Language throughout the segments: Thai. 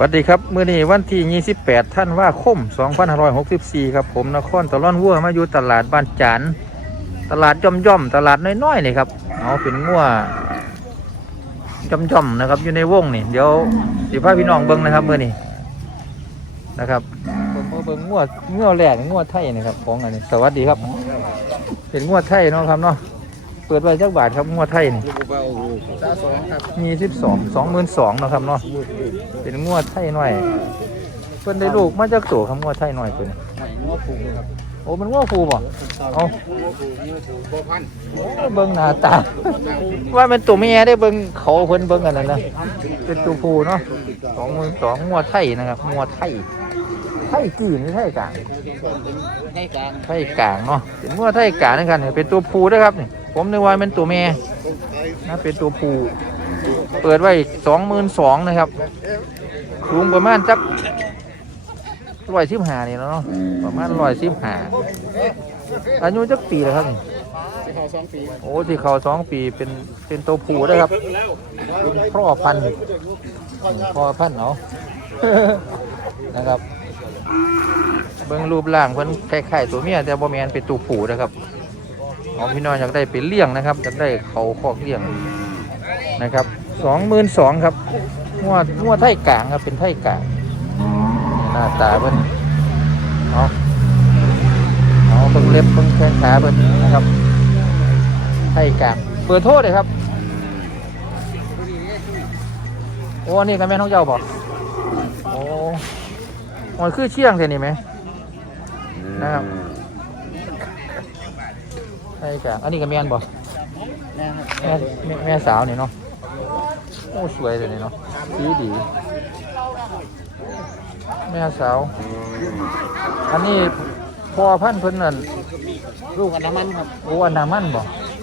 สวัสดีครับมื้อนี้วันที่ 28 ท่านว่าคม 2564 ครับผมนครตะล่อนวัวมาอยู่ตลาดบ้านจานตลาดย่อมย่อมๆตลาดน้อยๆนี่ครับเอาเป็นงัวย่อมย่อมๆนะครับอยู่ในวงนี่เดี๋ยวสิพาพี่น้องเบิ้งนะครับมื้อนี้นะครับผมเบิ้งงัวงัวแหลกงัวไทยนะครับของอันนี้สวัสดีครับ เป็นงัวไทยเนาะครับเนาะ เปิดไว้จักบาทครับงัวไทยนี่ลูกเบาตาสองครับมีสิบสองสองหมื่นสองนาะครับเนาะเป็นงวดไทยหน่อย เพิ่นได้ลูกมาจากตัวครับงวดไทยหน่อยเพิ่นใหม่ง้อผูกครับโอ้มันงวดครูบ่เอาง้อผูกง้อผูกพ่อพันธุ์โอ้เบิ่งหน้าตา ว่าเป็นตัวแม่ได้เบิ่งเขาเพิ่นเบิ่งกันนั่นนะเป็นตัวผู้เนาะสองหมื่นสองงวดไทยนะครับงวดไทย ไทยกี่นี่ไทยกลางให้การไทยกลางเนาะเป็นงวดไทยกลางนั่นกันเป็นตัวผู้ด้วยครับนี่ผมนึกว่าเป็นตัวแม่นะเป็นตัวผู้เปิดไว้สองหมื่นสองนะครับสูงประมาณจักร้อยสิบห้านี่แล้วเนาะประมาณร้อยสิบห้าอายุจักปีแล้วครับนี่สิเขาสองปีโอ้ที่เขาสองปีเป็นเป็นตัวผู้ด้วยครับเป็นพ่อพันธุ์พ่อพันธุ์เนาะนะครับ เบิ่งรูปร่างเพิ่นคล้ายๆตัวเมียแต่บ่แมนเป็นตัวผู้นะครับเอาพี่น้องอยากได้เป็นเลี้ยงนะครับอยากได้เขาคอกเลี้ยงนะครับสองหมื่นสองครับงัวงัวไทยกลางครับเป็นไทยกลางหน้าตาเพิ่นเอาเอาเบิ่งเล็บเบิ่งแข้งขาเพิ่นนะครับให้กลางเปิดโทษเลยครับโอ้นี่ก็แม่นของเจ้าบอกโอ้มันคือเชียงเท่นี่ไหม นะครับให้กลางอันนี้ก็แม่นบอกแม่ครับแม่แม่แม่สาวนี่เนาะโอ้สวยเลยนี่เนาะดีดีแม่สาว อันนี้พ่อพันธุ์เพิ่นนั่นลูกอันดามันครับโอ้อนามันบ่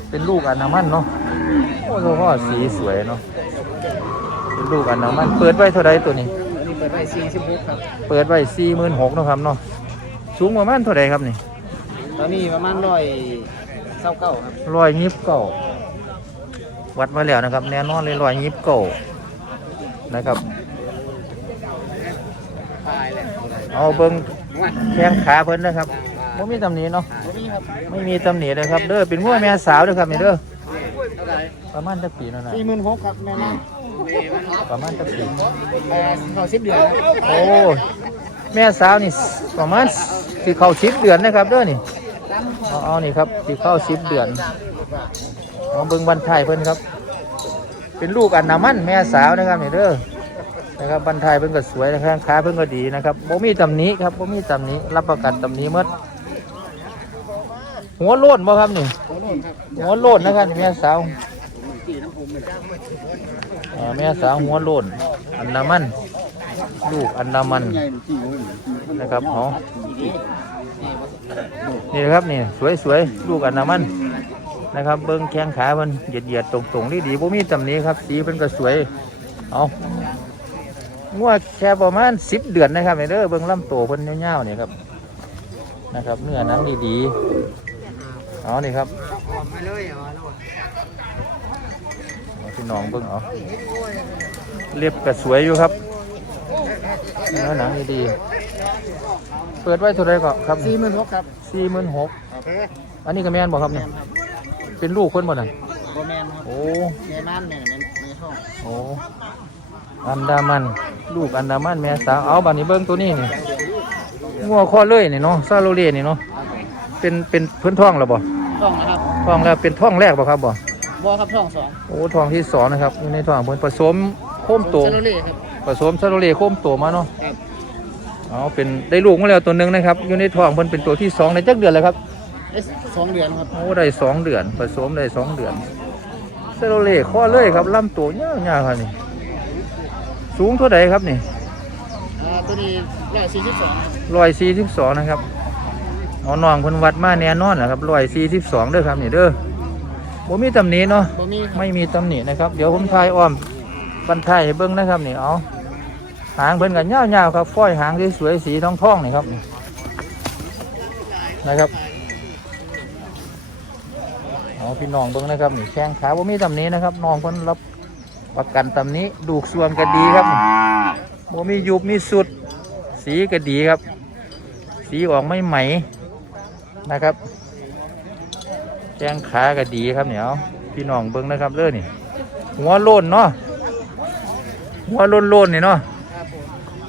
เป็นลูกอนามันเนาะโอ้โหพ่อสีสวยเนาะเป็นลูกอนามัน เปิดไว้เท่าไรตัวนี้ อันนี้เปิดไว้สี่สิบหกครับ เปิดไว้สี่หมื่นหกนาะครับเนาะ สูงประมาณเท่าไรครับนี่ตอนนี้ประมาณร้อยเศร้าเก้าครับร้อยยิบเก้าวัดมาแล้วนะครับ แน่นอนเลยร้อยยิบเก้านะครับตายแล้วเอาเบิ้งว่าแข้งขาเพิ่นนะครับไม่มีตำหนิเนาะตัวนี้ครับไม่มีตำหนิเลยครับเด้อเป็นงัวแม่สาวเด้อครับนี่เด้อเท่าไหร่ประมาณจักปีนั่นน่ะสี่หมื่นหกครับแม่น้ประมาณจักปีำเอ่อเขาสิบเดือนครับโอ้ แม่สาวนี่ประมาณสิเข้าสิบเดือนนะครับเด้อนี่เอาเอานี่ครับสิเข้าสิบเดือนเอาเบิ่งบันทายเพิ่นครับ เป็นลูกอันนามันแม่สาวนะครับนี่เด้อนะครับบันทายเพิ่นก็สวยนะครับขาเพิ่นก็ดีนะครับบ่มีตำหนิครับบ่มีตำหนิรับประกันตำหนิหมดหัวโล้นบ่ครับนี่หัวโล้นนะครับแม่สาวแม่สาวหัวโล้นอันนามัน ลูกอันนามันนะครับเอ๋อนี่นะครับนี่สวยสวยๆลูกอันนามันนะครับ เบิ้งแข้งขามันเหยียดเหยียดๆตรงตรงๆดีดีบ่มีตำหนิครับสีมันก็สวยเอางวดแค่ประมาณสิบเดือนนะครับนี่เด้อเบิ้งลำโตวเพิ่นยาๆนี่ครับนะครับเนื้อหนังดีๆเอานี่ครับพี่น้องเบิ้งเอาเรียบก็สวยอยู่ครับ เนื้อหนังดีๆเปิดไว้เท่าไหรก็ครับสี่หมื่นหกครับสี่หมื่นหกโอเคอันนี้ก็แม่นบอกครับเนี่ยเป็นลูกคนบ่น่ะโบแมนครับโอ้แม่มันแม่แม่แม่ท้องโอ้อันดามัน ลูกอันดามันแม่สาวเอาบัดนี้เบิ้งตัวนี้นี่งัวข้อเลยนี่เนาะซาโลเล่นี่เนาะเป็นเป็นเพื้นท้องแล้วบ่ท้องนะครับท้องแล้วเป็นท้องแรกบ่ครับบ่บัวครับท้องสองโอ้ท้องที่สองนะครับอยู่ในท้องเพิ่นผสมโคมโตเซโรเล่ครับ ผสมซาโลเล่โคมโตมาเนาะครับเอาเป็นได้ลูกมาแล้วตัวหนึงนะครับอยู่ในท้องเพิ่นเป็นตัวที่สองในจักเดือนแล้วครับ เอ๊ะสองเดือนครับ โอ้ได้สองเดือนผสมได้สองเดือนเซโรเล่ข้อเลยครับลำตัวยาวๆครับนี่ สูงเท่าไหร่ครับนี่อ่า ตัวนี้ร้อยสี่สิบสองร้อยสี่สิบสองนะครับเอาน้องเพิ่นวัดมาแน่นอนนะครับร้อยสี่สิบสองเด้อครับนี่เด้อบ่มีตำหนิเนาะ บ่มีครับไม่มีตำหนินะครับ เดี๋ยวผมทายอ้อมบรรทายให้เบิ่งนะครับนี่เอา หางเพิ่นกันยาวๆครับฝ้อยหางที่สวยสีทองๆนี่ครับนะครับเอาพี่น้องเบิ่งนะครับนี่แข้งขาบ่มีตำหนินะครับน้องเพิ่นรับประกันตำหนิดูกส่วนก็ดีครับนี่โมมียุบมีสุด สีก็ดีครับ สีออกไม่ไหมนะครับแจ้งขาก็ดีครับเนี่ยพี่น้องเบิ้งนะครับเด้อนี่หัวโลนเนาะหัวโลนโลนๆนี่เนาะ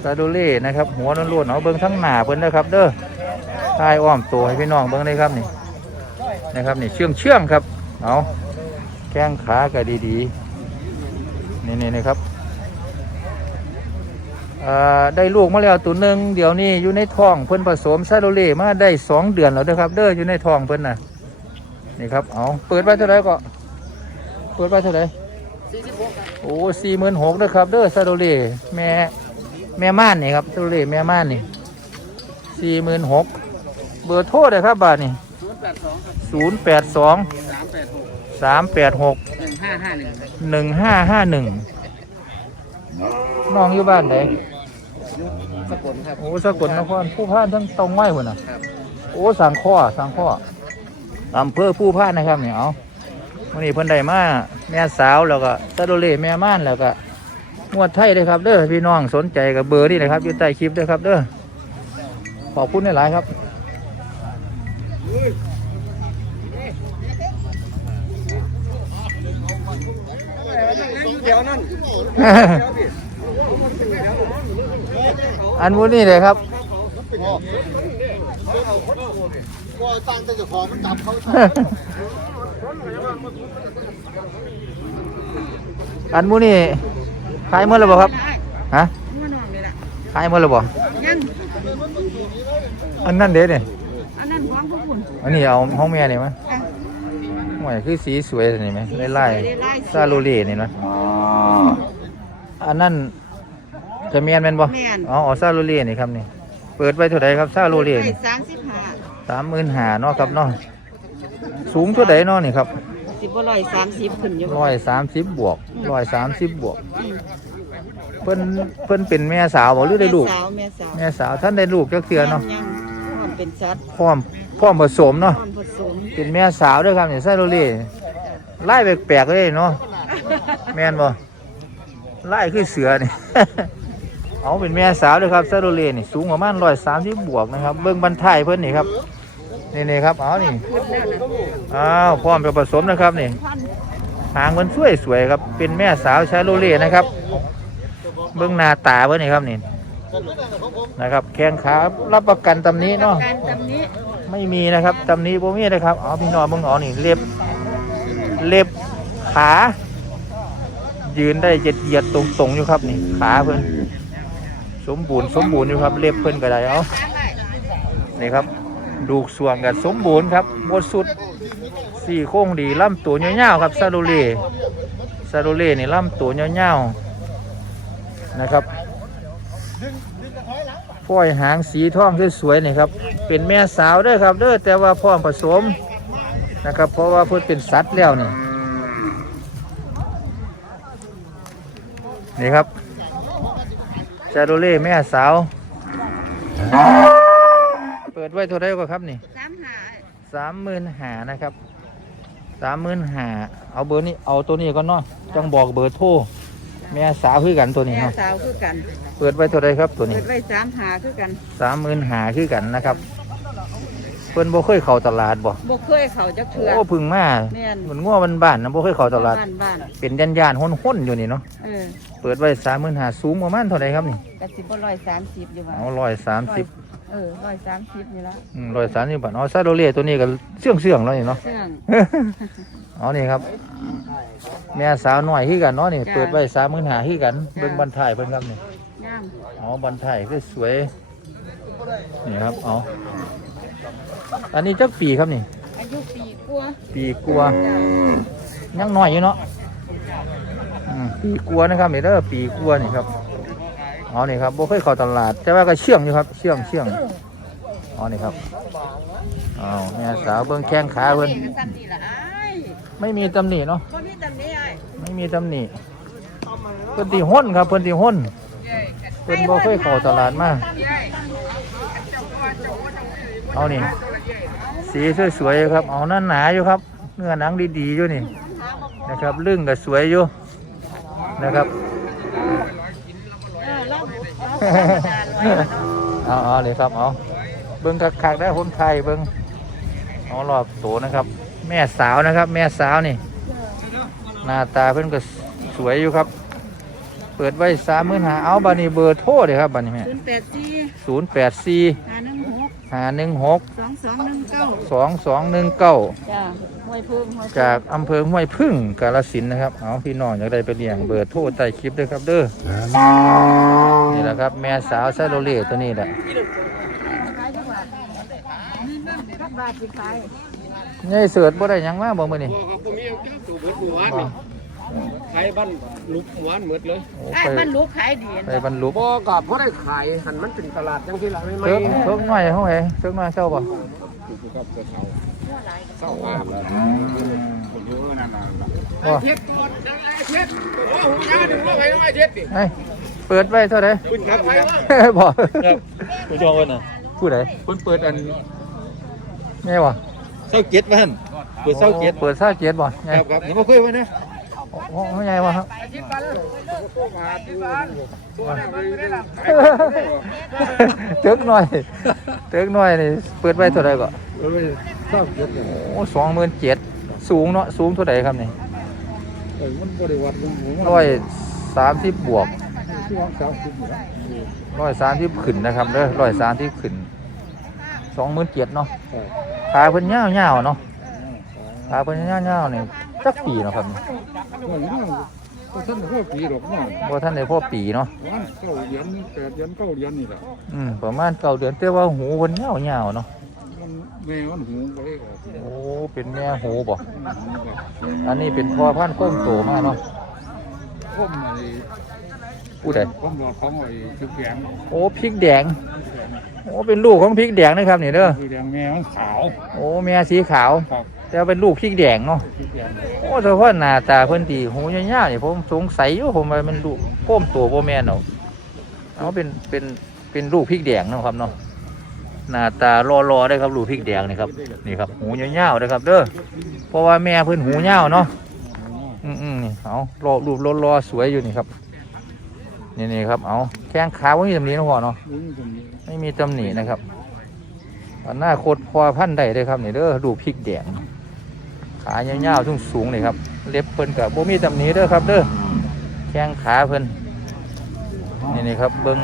ซาโดเล่นะครับหัวล้นโลนๆเอาเบิ้งทั้งหนาเพิ่นนะครับเด้อทายอ้อมตัวให้พี่น้องเบิ้งเลยครับนี่นะครับนี่เชื่องเชื่องครับเอาแข้งขาก็ดีๆนี่นี่นะครับอ่าได้ลูกมาแล้วตัวหนึ่งเดี๋ยวนี้อยู่ในท้องเพิ่นผสมซาโดเล่มาได้สองเดือนแล้วนะครับ เด้ออยู่ในท้องเพิ่นน่ะนี่ครับเอาเปิดไว้เท่าไหร่ก็เปิดไว้เท่าไหร่สี่สิบหกโอ้สี่หมื่นหกนะครับ เด้อซาโดเล่แม่ แม่ม่านนี่ครับซาโดเล่แม่ม่านนี่สี่หมื่นหกเบอร์โทรเลยครับบาทนี่ศูนย์แปดสองศูนย์แปดสองสามแปดหกหนึ่งห้าห้าหนึ่งหนึ่งห้าห้าหนึ่งน้องอยู่บ้านไหนสกลครับโอ้สกลนครผู้พานทั้งตรงไหุ่นน่ะโอ้สังข้อสังข้ออำเภอผู้พานนะครับเนี่ยเอาวันนี้เพิ่นได้มาแม่สาวแล้วก็ตะโดเลแม่ม่านแล้วก็ งวดไทยเลยครับเด้อพี่น้องสนใจกับเบอร์นี่เลยครับอยู่ใต้คลิปด้วยครับเด้อขอบคุณหลายครับอันวุนี่เลยครับว่าตั้งแต่จ้าขอมันจับเขาอันวุนี่ ขายเมื่อไรบ่ครับฮะหัวนอนเลยล่ะขายเมื่อไรบ่ยังอันนั้นเด้เนี่ยอันนั้นของพวกคุณอันนี้เอาห้องแม่นี่มั้ยอะหวยคือสีสวยนี่ไหมไล่ไล่ได้ไล่สีซาโลเล่นี่นะอันนั้นจะเมียนแม่นบ่แม่นอ๋ออ๋อซาโลเล่นี่ครับนี่เปิดไว้เท่าไหร่ครับซาโลเล่ได้นี่สามสิบห้าสามหมื่นหาเนาะครับเนาะสูงเท่าไหร่เนาะนี่ครับสิบบ่ร้อยสามสิบขึ้นอยู่ร้อยสามสิบบวกร้อยสามสิบบวกอืม เพิ่นเพิ่นเป็นแม่สาวบ่หรือได้ลูก แม่สาวแม่สาวแม่สาวท่านได้ลูกจักเทื่อเนาะยังความเป็นสัตว์พร้อมพร้อมผสมคเนาะวามผสมเป็นแม่สาวเด้วยครับนี่ซาโลเล่ไล่แปลกๆเลยเนาะแม่นบ่ไล่คือเสือนี่ เอาเป็นแม่สาวเด้วยครับซาโลเล่นี่สูงประมาณร้อยสามสิบบวกนะครับ เบิ่งบันทายเพิ่นนี่ครับนี่นี่ครับเอานี่อ้าวพร้อมจะผสมนะครับนี่พันหางมันสวยสวยๆครับ เป็นแม่สาวชาโลเล่นะครับ เบื้องหน้าตาเพื่อนนี่ครับนี่นะครับ แข้งขารับประกันตำนี้เนาะการตำนี้ไม่มีนะครับตำนี้บ่มีนะครับเอาพี่น้องเบิ่งเอานี่เล็บเล็บขา ยืนได้เหยียดเหยียดตรงตรงๆอยู่ครับนี่ขาเพื่อนสมบูรณ์สมบูรณ์อยู่ครับ เล็บเพื่อนก็ได้เอานี่ครับดูกส่วงกันสมบูรณ์ครับบดสุดสี่โค้งดีล่ำตัวยาวๆครับซาโดเล่ซาโดเล่นี่ล่ำตัวยาวๆ นะครับฝ้อยหางสีทองสวยๆนี่ครับ เป็นแม่สาวด้อครับเด้อแต่ว่าพร้อมผสมนะครับ เพราะว่าเพิ่นเป็นสัตว์แล้วนี่นี่ครับซาโดเล่แม่สาว เปิดไว้เท่าไรก็ครับนี่สามหมื่นหานะครับสามหมื่นหาเอาเบอร์นี้เอาตัวนี้ก็เนาะจังบอกเบอร์โทร แม่สาวคือกันตัวนี้แม่เนาะสาวคือกันเปิดไว้เท่าไรครับตัวเปินี้ดไว้สามหาคือกันสามหมื่นหาคือกันนะครับเพิ่นบ่เคยเข้าตลาดบ่บ่เคยเขาจะเถื่อ โอ้พึ่งมาแม่น เหมือนงัวบ้านๆนะบ่เคยเข้าตลาด บ้านบ้านเป็นย่านย่านๆห้นๆอยู่นี่เนาะเออเปิดไว้สามหมื่นหาสูงประมาณเท่าไรครับนี่กสิบ่ร้อยสามสิบอยู่ว่าเอาร้อยสามสิบเออร้อยสามสิบนี่ละร้อยสามสิบบาทเอาซาโดเล่ตัวนี้ก็เสื่องเสื่องๆแล้วนี่เนาะเชื่อง เอานี่ครับ แม่สาวหน่อยคือกันเนาะนี่จ้ะเปิดไว้สามหมื่นหาคือกันเบิ่งบันทายเพิ่นครับนี่ย่างอ๋อบันทายคือสวยนี่ครับเอาอันนี้จักปีครับนี่ อายุปีกว่าปีกลัวาจ้ะยังน้อยอยู่เนาะอืมปีกลัวานะครับนี่เด้อปีกลัวานี่ครับอ๋อนี่ครับบ่เคยเข้าตลาด แต่ว่าก็เชื่องอยู่ครับเชื่องเชื่องอ๋อนี่ครับอ้าวแม่สาวเบิ่งแข้งขาเพิ่นนี่ก็ซ้ำนี่ละอ้ายไม่มีตำหนิเนาะ มีตำหนิเพิ่นตีห้นครับเพิ่นตีห้นเพิ่นบ่เคยเข้าตลาดมาเอานี่สีสวยๆครับเอาหน้าหนาอยู่ครับ เนื้อหนังดีๆอยู่นี่นะครับลึ่งก็สวยอยู่นะครับเออแล้วเอาเอาเลยครับเอาเบิ้งคักๆได้คนไทยเบิ้งเอารอบโตนะครับ แม่สาวนะครับ แม่สาวนี่ หน้าตาเพิ่นก็สวยอยู่ครับ เปิดไว้สามหมื่นหาเอาบันนี้เบอร์โทรเลยครับบันนี้แม่ศูนย์แปดสี่ศูนย์แปดสี่ห้าหนึ่งหกห้าหนึ่งหกสองสองหนึ่งเก้าสองสองหนึ่งเก้าจ้าห้วยพึ่งห้วยพึ่งจากอำเภอห้วยพึ่งกาลสินธุ์นะครับ เอาพี่น้องอยากได้ไปเลี้ยงเบอร์โทรใต้คลิปด้วยครับเด้อ นี่แหละครับแม่สาวซาโรเล่ตัวนี้แหละขายจังหวัดรับบาทสิขา ยยายเสือดบ่ได้หยังมาบ่มื้อนี้ผมมีเอาแก้วตัวเบิดหมู่บ้านนี่ขายบ้านลุกหมู่บ้านหมดเลยโอ้ไอ้ไปมันลูกขายดีไปบรรลุบ่ก็เพราะได้ขายหันมันเป็นตลาดจังที่ละไม่ไม่เทิกเทิกหน่อยเฮาไห้เทิกหน่อยเจ้าบ่เศร้ามาแล้วบ่เช็ดก่อนไอ้เช็ดโอ้โหยาดึงว่าไงว่าเช็ดดิเฮ้ยเปิดไว้เท่าใด คุณครับไปว่า บ่ครับผู้ชมกันนะผู้ใดคนเปิดอัน แม่บ่ เศร้าเจ็ดบ้านเปิดเศร้าเจ็ดเปิดเศร้าเจ็ดบ่ไงครับครับผมก็เคยไว้นะโอ้ไม่ไงวะครับเทิกหน่อยเทิกหน่อยนี่เปิดไว้เท่าใดก็เศร้าเจ็ดเนี่ยโอ้สองหมื่นเจ็ดสูงเนาะสูงเท่าไหร่ครับนี่เออมันบริวัติลุงหมูร้อยสามสิบบวกที่ว่างสามสิบเนี่ยร้อยสามสิบขึ้นนะครับเด้อร้อยสามสิบขึ้น สองหมื่นเจ็ดเนาะครับขาเพิ่นยาวๆเนาะขาเพิ่นยาวๆนี่จักปีเนาะครับนี่ว่าอย่างนั้นก็ท่านพ่อปีดอกเนาะบ่ท่านได้พ่อปีเนาะวันเก้าเหรียญแปดเหรียญเก้าเหรียญนี่แหละอืมประมาณเก้าเดือนแต่ว่าหูเพิ่นยาวๆเนาะมันแม่มันหูไปออกโอ้เป็นแม่หูบ่มันหูแบบอันนี้เป็นพ่อพันธุ์โค้งโตมากเนาะพ่มไอ้ ผู้ใดพ่มหลอดของไอ้ชุบแกงโอ้พริกแดง โอ้เป็นลูกของพริกแดงนะครับนี่เด้อชุบแกงแม่มันขาว โอ้แม่สีขาว ครับแต่ว่าเป็นลูกพริกแดงเนาะชุบแกงโอ้เฉพาะหน้าตาเพิ่นดีหูยาวๆนี่ผมสงสัยอยู่ผมว่ามันลูกโค้มตัวบ่แม่นเนาะเอาเป็นเป็นเป็นลูกพริกแดงเนาะครับเนาะ หน้าตารอๆได้ครับลูกพริกแดงนี่ครับ นี่ครับหูยาวๆนะครับ เด้อ เพราะว่าแม่เพิ่นหูยาวเนาะ อืมๆนี่เอารอรูปรอๆสวยอยู่นี่ครับ นี่นี่ครับ เอาแข้งขาบ่มีตำหนิเนาะพ่อเนาะนี่ตรงนี้ไม่มีตำหนินะครับอันหน้าโคตรพอพันธุ์ได้เลยครับนี่เด้อดูพริกแดง ขายาวๆทุ่งสูงเลยครับ เล็บเพิ่นกับโบมีตำหนิเด้อครับ เด้อ แข้งขาเพิ่นนี่นี่ครับ เบิ้ง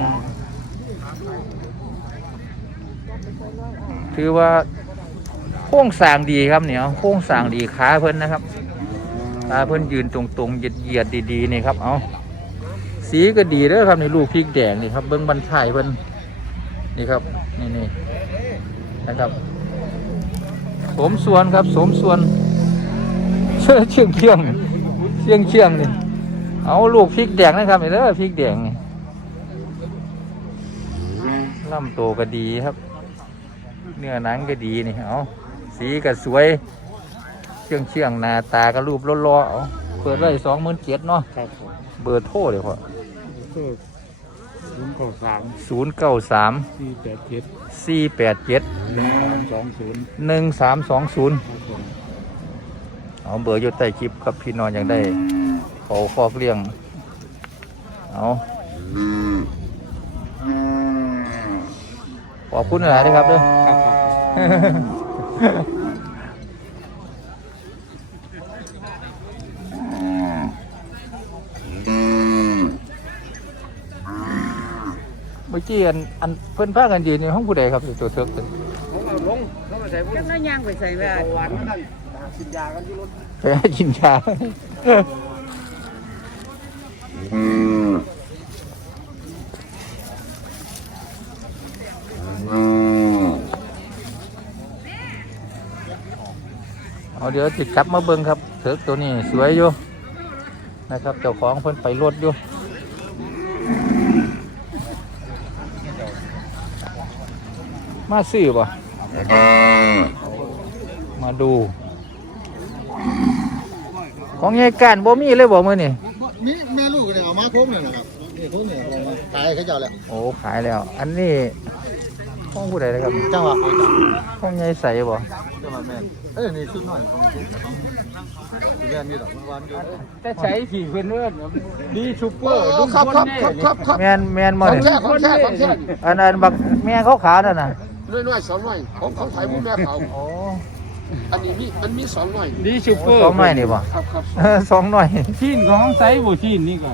ถือว่าโค้งสร้างดีครับเนี่ยโค้งสร้างดีขาเพิ่นนะครับขาเพิ่นยืนตรงๆเหยียดๆดีๆนี่ครับ เอา สีก็ดีเด้อครับในลูกพริกแดงนี่ครับเบิ้งบันทายเพิ่นนี่ครับนี่นี่นะครับสมส่วนครับสมส่วนเชื่อเชื่องเชื่องเชื่องเชื่องนี่เอาลูกพริกแดงนะครับนี่เด้อพริกแดงนี่ลำโตวก็ดีครับ เนื้อหนังก็ดีนี่เอาสีก็สวยเชื่องเชื่องหน้าตาก็รูปล้อๆเอาเปิดไว้สองหมื่นเจ็ดเนาะครับผมเบอร์โทรเลยพ่อ ก็ลุงเก้าสามศูนย์เก้าสามสี่แปดเจ็ดสี่แปดเจ็ดหนึ่งสามสองศูนย์หนึ่งสามสองศูนย์ครับผมเอาเบอร์อยู่ใต้คลิปครับพี่น้องอยากได้ขอฟอกเลี้ยง เอาขอบคุณหลายๆนะครับเด้อ ครับครั เมื่อกี้อันอันเพิ่นพากันยืนในห้องผู้ใดครับตัวเทิกตัวเขาเอาลงเขามาใส่พวกจังน้อยย่างไปใส่ไว้หวานมันนั่นสินยากันที่รถไปให้กินชาเอาเดี๋ยวจิกลับมาเบิ่งครับเถิกตัวนี้สวยอยู่นะครับเจ้าของเพิ่นไปรถอยู่ มาซื้อป่ะมาดู ของยายการบ่มีเลยบ่มื้อนี่มีแม่ลูกเนี่ยเอามาครบเลยนะครับนี่ครบเนี่ยเอามาขายเขาเจ้าแล้วโอ้ขายแล้ว อันนี้ห้องผู้ใดนะครับจังหวะเขาจับห้องใหญ่ใสบ่จังหวะแม่นเอ้ยนี่ชุดหน่อยของที่ที่แม่นี่ดอกวันอยู่แต่ใช้ผีเพื่อนเลื่อนดีซูเปอร์โอ้ครับครับครับครับครับแม่นแม่นบ่ของนี่แท้ของแท้ของแท้อันนั้นบักแม่ขาวๆนั่นน่ะ น้อยๆสองน้อยของของไทยมุ้งแม่เขาโอ้อันนี้มีมันมีสองน้อยดีซูเปอร์สองหน่อยนี่บ่ครับครับสองหน่อยชิ้นของไซส์บ่ชิ้นนี่ก็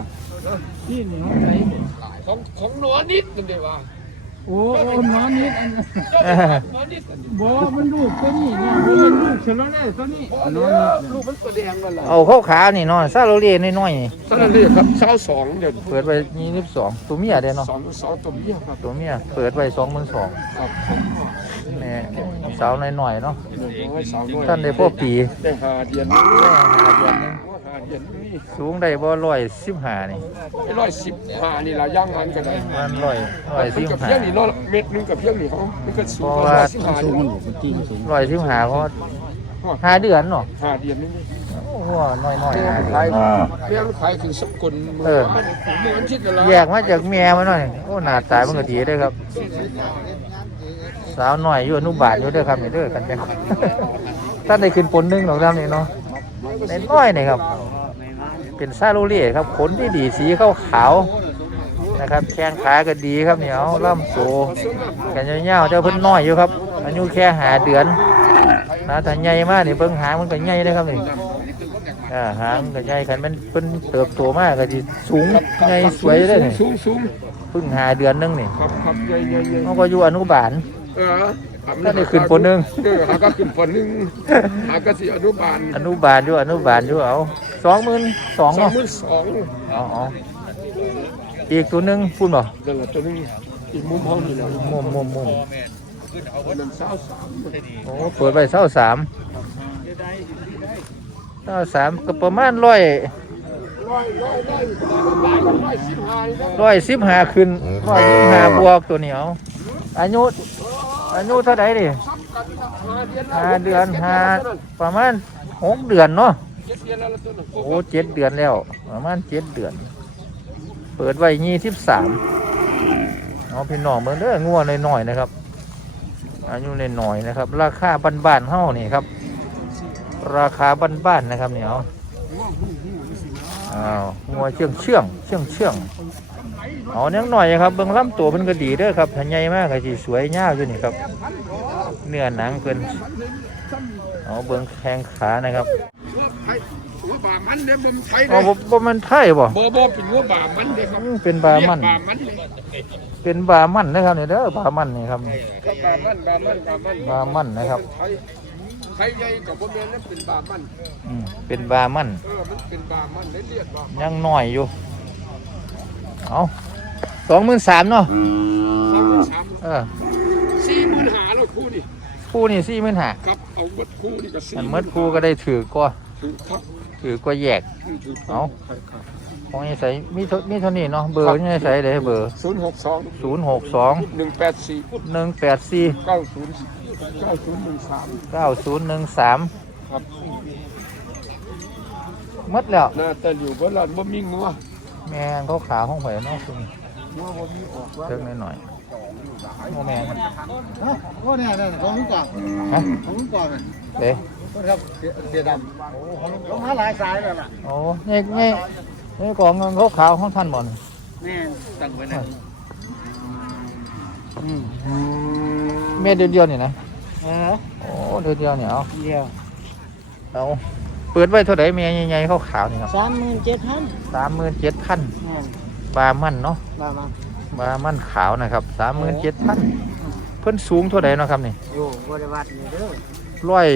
ชิ้นนี่ของไซส์ของของหนอนิดนั่นเดียวว่า โอ้โอ้นอนนิดอันเออหนอนิดบ่มันลูกตัวนี้นี่บ่เป็นลูกเชลเล่ตัวนี้นอนนิดลูกมันตัวแดงนั่นแหละเอาขาวๆนี่เนาะซาโรเล่น้อยๆนี่ตอนนั้นเลยครับเช้าสองเดี๋ยวเปิดไว้22ตัวเมียเด้เนาะสองสองตัวเมียครับตัวเมียเปิดไว้22,000ครับแม่สาวน้อยๆเนาะหนึ่งร้อยสามร้อยท่านได้พ่อปีได้หาเดือนแม่หาเดือน หนึงหาเดือนนี่สูงได้บ่ร้อยสิบห้านี่ร้อยสิบห้านี่ละย่างมันก็ได้มันร้อยร้อยมัสินบกับห้าเพียงนี่ร้อยเม็ดนึงกับเพียงนี่เขามันก็สูงเพราะกว่าว่าร้อยสิบห้าสูงนี่มันจริงสูงร้อยสิบห้าเพราะห้าเดือนเนาะหาเดือนนี่โอ้โหน้อยๆเมียห้ามันเดือขายนเมียมันขายถึงสกุลมือเออเมียมันคิดกันแล้วแยกมาจากเมียมาหน่อยโอ้หน้าตามันก็ดีเด้อครับ สาวน้อยอยู่อนุบาลอยู่เด้อครับนี่เด้อกันเป็นท่านได้ขึ้นปนหนึงหรอกครับนี่เนาะในน้อยนี่ครับ เป็นซาโรเล่ครับขนที่ดีสีขาวขาวๆนะครับแข้งขาก็ดีครับเนี่ยเอาล่ำโซกันยาวๆเจ้าเพิ่นน้อยอยู่ครับอายุแค่หาเดือนนะแต่ใหญ่มากนี่เบิ่งหางมันก็ใหญ่เลยครับนี่อ่าหางก็ใหญ่คันมันเพิ่นเติบโตมากก็สิสูงใหญ่สวยเลยนี่สูงสูงเพิ่งหาเดือนนึงนี่ครับครับใหญ่ใหญ่ใหญ่เขาก็อยู่อนุบาลเออ ท่านได้ขึ้นปนหนึ่งเออหาก็ขึ้นปนหนึ่งหาก็สิอนุบาลอนุบาลอยู่อนุบาลอยู่เอาสองหมื่นสองสองเนาะหมื่นสองอ๋ออ๋ออีกตัวหนึงพูดบ่เดี๋ยวละตัวนึงอีกมุมห้องนี่แหละมุมมุมมุมอันนั้นสาวสามโอ้เปิดไปเศร้าสามเศร้าสามก็ประมาณร้อยร้อยร้อยร้อยร้อยสิบห้านี่นะร้อยสิบห้าขึ้นร้อยสิบห้าบวกตัวเหนียวอายุ อายุเท่าไหร่ดิห้าเดือนห้าประมาณหกเดือนเนาะโอ้เจ็ดเดือนแล้ว ประมาณเจ็ดเดือน เปิดไว้ยี่สิบสามเอาพี่น้องเบิ่งเด้องัวน้อยๆนะครับอายุน้อยๆนะครับ ราคาบ้านๆเฮานี่ครับ ราคาบ้านๆนะครับเนี่ยเอาอ้าวงัวเชื่องเชื่องเชื่องเชื่อง เอาเนี้ยหน่อยครับเบิ่งลำตัวมันก็ดีเด้อครับถ้าใหญ่มากก็สิสวยยาวอยู่นี่ครับ เนื้อหนังเพิ่นเอาเบิ่งแข้งขานะครับหัวบ่ามันเด้บ่มไทยอ๋อเด้บ่บ่มันไทยบ่บ่บ่เป็นหัวบ่ามันเด้ครับอืมเป็นบามันเรียกบ่ามันเลยเป็นบามันนะครับนี่เด้อบามันนี่ครับก็บ่ามันบ่ามันบ่ามันบามันนะครับไทยไทยใหญ่กับบ่แม่นแล้วเป็นบ่ามันอืมเป็นบามันเออมันเป็นบ่ามันได้เรียกบ่ามันยังน้อยอยู่เอา สองหมื่นสามเนาะสามหมื่นสามเออสี่หมื่นห้าแล้วคู่นี่คู่นี่สี่หมื่นห้าครับเอาหมดคู่นี่ก็สี่อันเมื่อคู่ก็ได้ถือก็ถูกครับถือก็แยกถูกเอาครับครับของไอ้ใส่มีเท่ามีเท่านี้เนาะเบอร์นี่ใส่เลยเบอร์ศูนย์หกสองศูนย์หกสองหนึ่งแปดสี่หนึ่งแปดสี่เก้าศูนย์เก้าศูนย์หนึ่งสามเก้าศูนย์หนึ่งสามครับหมดแล้วน่าจะอยู่บ่ล่ะบ่มีงัวแม่งเขาขาห้องไผ่เนาะคุณ งัวบ่มีออกว่าเล็กหน่อยๆโอ้แม่งโอ้เนี่ยเนี่ยของลุงก่อบฮะของลุงก่อบเนี่ยเด้ครับเสียดำโอ้ของลุงหาหลายสายแล้วล่ะโอ้นี่นี่นี่กองเงินขาขาวของท่านบ่นแม่ตั้งไว้นะเม็ดเดียวเดียวนี่นะเออโอ้เดียวเดียวเนี่ยเอาเดียวเอาเปิดไว้เท่าไหร่เมียใหญ่ๆเขาขาวนี่ครับสามหมื่นเจ็ดพันสามหมื่นเจ็ดพัน บามันเนาะมามาบามันขาวนะครับสามหมื่นเจ็ดพันเพิ่นสูงเท่าไหร่เนาะครับนี่อยู่บริวัตินี่เด้อร้อย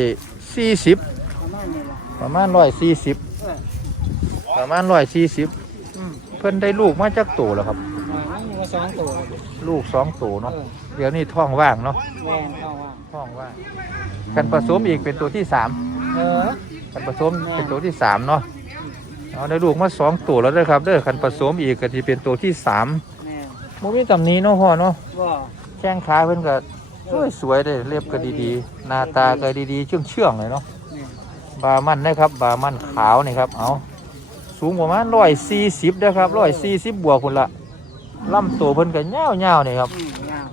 สี่สิบประมาณนี้ล่ะประมาณร้อยสี่สิบเออประมาณร้อยสี่สิบอืมเพิ่นได้ลูกมาจากโตแล้วครับอ่ามีมาสองตัวลูกสองโตเอเนาะอเดี๋ยวนี้ท้องว่างเนาะแม่เข้าว่าท้องว่างกันผสมอีกเป็นตัวที่สามเออกันผสมเป็นตัวที่สามเนาะ เอาได้ลูกมาสองตัวแล้วเด้อครับเด้อคันผสมอีกก็ที่เป็นตัวที่สามแม่โมมีตำหนี้เนาะพ่อเนาะบ่แข้งขาเพิ่นก็สวยสวยๆเลยเรียบก็ดีๆหน้าตาก็ดีๆเชื่องเชื่องๆเลยเนาะนี่บามันนะครับบามันขาวนี่ครับเอาสูงประมาณร้อยสี่สิบนะครับร้อยสี่สิบบวกคนละลำตัวเพิ่นก็ยาวๆนี่ครับอืมยาว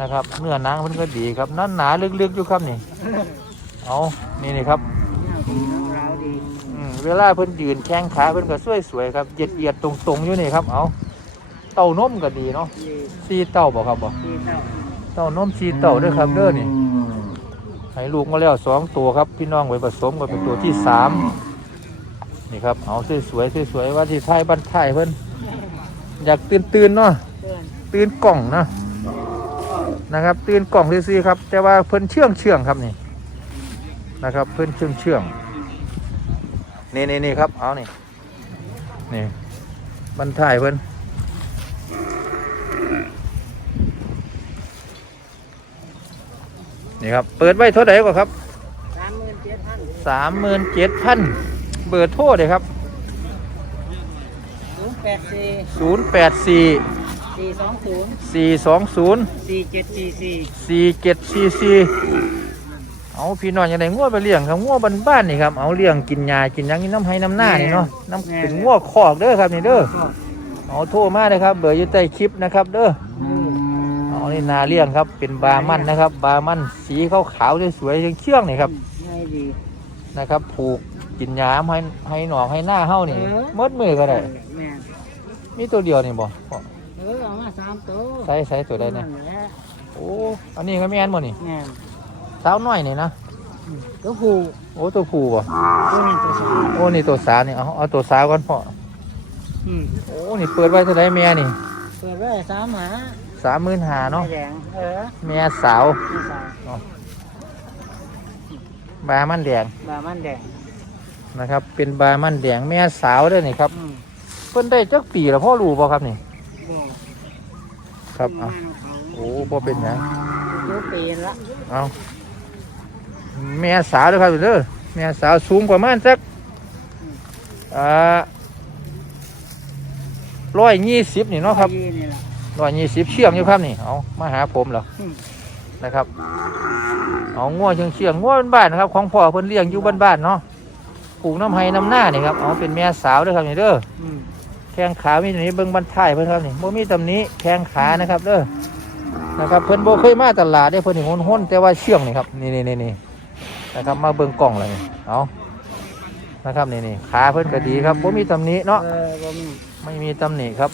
นะครับเนื้อหนังมันก็ดีครับนั่นหนาลึกๆอยู่ครับนี่ เอานี่นี่ครับอืม เวลาเพิ่นยืนแข้งขาเพิ่นก็สวยๆครับเหยียดเอียดๆตรงๆอยู่นี่ครับเอาเต้านมก็ดีเนาะซีเต้าบอกครับบอกเต้านมซีเต้าเด้วยครับเด้อนี่ให้ลูกมาแล้วสองตัวครับพี่น้องไว้ผสมกันเป็นตัวที่สามนี่ครับเอาสวยๆสวยๆว่าที่ไทยบ้านไทยเพิ่นอยากตื่นตื่นๆเนาะตื่นกล่องเนาะนะครับ ตื่นกล่องซื่อๆครับ แต่ว่าเพิ่นเชื่องเชื่องๆครับนี่นะครับ เพื่อนเชื่องเชื่อง นี่นี่นี่ครับเอานี่นี่บรรทายเพื่อนนี่ครับเปิดไว้เท่าไหร่ก่อนครับสามหมื่นเจ็ดพันสามหมื่นเจ็ดพันเบอร์โทรเลยครับศูนย์แปดสี่ศูนย์แปดสี่สี่สองศูนย์สี่สองศูนย์สี่เจ็ดสี่สี่สี่เจ็ดสี่สี่ เอาพี่น้องอย่างไรงัวไปเลี้ยงครับงัวบ้านๆนี่ครับเอาเลี้ยงกินยากินหยังนี่น้ำให้น้ำหน้านี่เนาะน้ำเป็นงัวคอกเด้อครับนี่เด้อเอาโทรมาเลยครับเบอร์อยู่ใต้คลิปนะครับ เด้อเอานี่นาเลี้ยงครับเป็นบามันนะครับ บามันสีขาวขาวๆสวยๆเชื่องๆนี่ครับง่ายดีนะครับ ผูกกินยามให้ให้หนอกให้หน้าเฮ้านี่เออมดมือก็ได้แม่นมีตัวเดียวนี่บ่พ่อเออเอามาสามตัวใส่ใส่ตัวใดเนี่ยแหละโอ้อันนี้ก็แม่นบ่นี่แม่น สาวน้อยนี่นะตัวผู้โอ้ตัวผู้บ่ตัวนี้ตัวสาวโอ้นี่ตัวสาวนี่เอาเอาตัวสาวก่อนพ่ออืมโอ้นี่เปิดไว้เท่าไรแม่นี่เปิดไว้สามหาสามหมื่นหาเนาะแดงเออแม่สาวนี่สาวบามันแดงบามันแดงนะครับ เป็นบามันแดงแม่สาวเด้วยนี่ครับอืมเพิ่นได้จักปีแล้วพ่อรู้บ่ครับนี่บ่ครับเอาบ้านเขาโอ้บ่เป็นหยัง รู้ปีนละเอา แม่สาวด้อครับเด้อแม่สาวสูงประมาณสักอ่าร้อยยี่สิบนี่เนาะครับร้อยยี่สิบเชื่องอยู่ครับนี่เอามาหาผมเหรอนะครับเอาง้อเชื่องเชื่องง้อบ้านๆนะครับของพ่อเพิ่นเลี้ยงอยู่บ้านๆเนาะปลูกน้ำไห้น้ำหน้านี่ครับเอาเป็นแม่สาวด้อครับนี่เด้อแข้งขามีตัวนี้เบิ่งบันท้ายเพิ่นครับนี่บ่มีตำหนี้แข้งขานะครับเด้อนะครับเพิ่นโบเคยมาตลาดเด้เพิ่นนี่ห้นๆแต่ว่าเชื่องนี่ครับนี่นี่นี่ นะครับมาเบิ่งกล่องเลยเอานะครับนี่นี่ขาเพิ่นก็ดีครับบ่มีตำหนี้เนาะไม่มีตำหนิครับ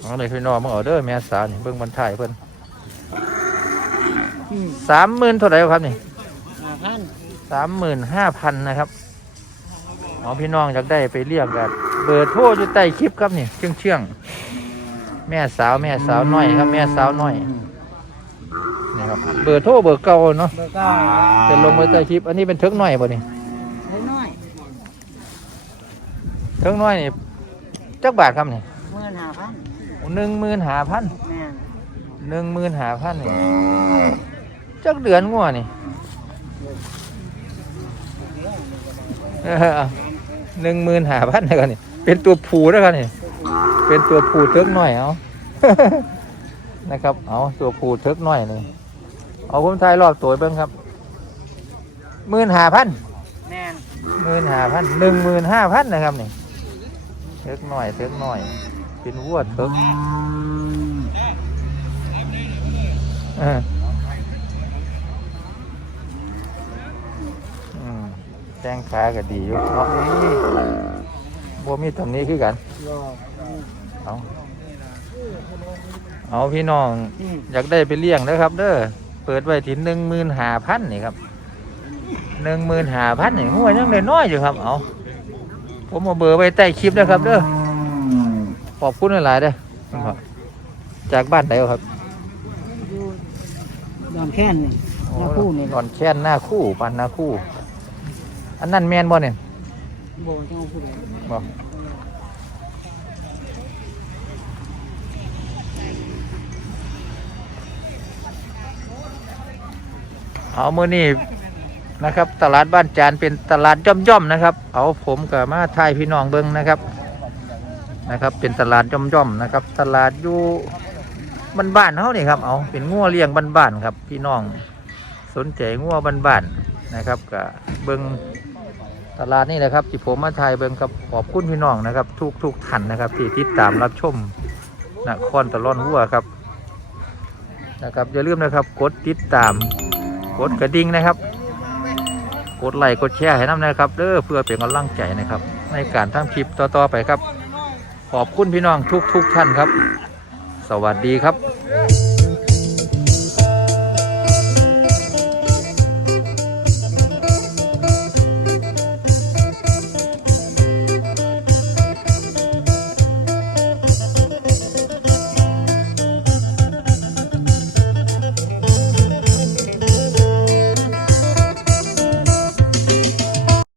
เอาเลยพี่น้องมึงเอาเด้อแม่สาวนี่เบิ่งบันท้ายเพิ่นอืมสามหมื่นเท่าไหร่ครับนี่สามหมื่นห้าพันนะครับเอาพี่น้องอยากได้ไปเรียกกันเบอร์โทรอยู่ใต้คลิปครับนี่เชื่องเชื่อง แม่สาวแม่สาวน้อยครับ แม่สาวน้อยนี่ครับเบอร์โทรเบอร์เก่าเนาะเบอร์เก้าจะลงไว้ใต้คลิป อันนี้เป็นเทิกน้อยป่ะนี่เล็กน้อยเทิกน้อยนี่จักบาทครับนี่เมื่อห้าพันหนึ่งหมื่นหาพันแม่นหนึ่งหมื่นหาพันนี่จักเดือนงัวนี่หนึ่งหมื่นหาพันเลยกันนี่เป็นตัวผูแล้วกันนี่ เป็นตัวผูเทิกน้อยเอานะครับ เอาตัวผูเทิกน้อยนี่เอาผมทายรอบตัวเบิ้งครับหมื่นหาพันแม่นหมื่นหาพันหนึ่งหมื่นห้าพันนะครับนี่เทิกน้อยเทิกน้อย เป็นวัวเทิกเอออืมแจ้งขาก็ดีอยู่เนาะบัวมีตำหนี้คือกันรอ เอาเอาพี่น้องอืมอยากได้ไปเลี้ยงนะครับ เด้อเปิดไว้ที่หนึ่งหมื่นหาพันนี่ครับหนึ่งหมื่นหาพันนี่หัวยังได้น้อยอยู่ครับ เอาผมเอาเบอร์ไว้ใต้คลิปนะครับ เด้อขอบคุณหลายๆเด้อคุณพ่อจากบ้านไหนครับอยู่ดอนแค่นนี่หน้าคู่นี่ก่อนแค่นหน้าคู่ปันหน้าคู่ อันนั้นแมนบ่เนี่ยโบจังผู้ใดบอก เอามือนี่นะครับ ตลาดบ้านจานเป็นตลาดย่อมๆนะครับ เอาผมกับมาทายพี่น้องเบิ้งนะครับนะครับ เป็นตลาดย่อมๆนะครับ ตลาดอยู่บ้านๆเขานี่ครับเอาเป็นงัวเลี้ยงบ้านๆครับ พี่น้องสนใจงัวบ้านๆนนะครับกับเบิ้งตลาดนี่แหละครับที่ผมมาถ่ายเบิ่งกับขอบคุณพี่น้องนะครับ ทุกทุกท่านนะครับ ที่ติดตามรับชมนครตะลอนหัวครับนะครับอย่าลืมนะครับ กดติดตาม กดกระดิ่งนะครับ กดไลค์กดแชร์ให้น้ำนะครับเด้อเพื่อเป็นกำลังใจนะครับ ในการทำคลิปต่อๆไปครับ ขอบคุณพี่น้องทุกๆท่านครับ สวัสดีครับ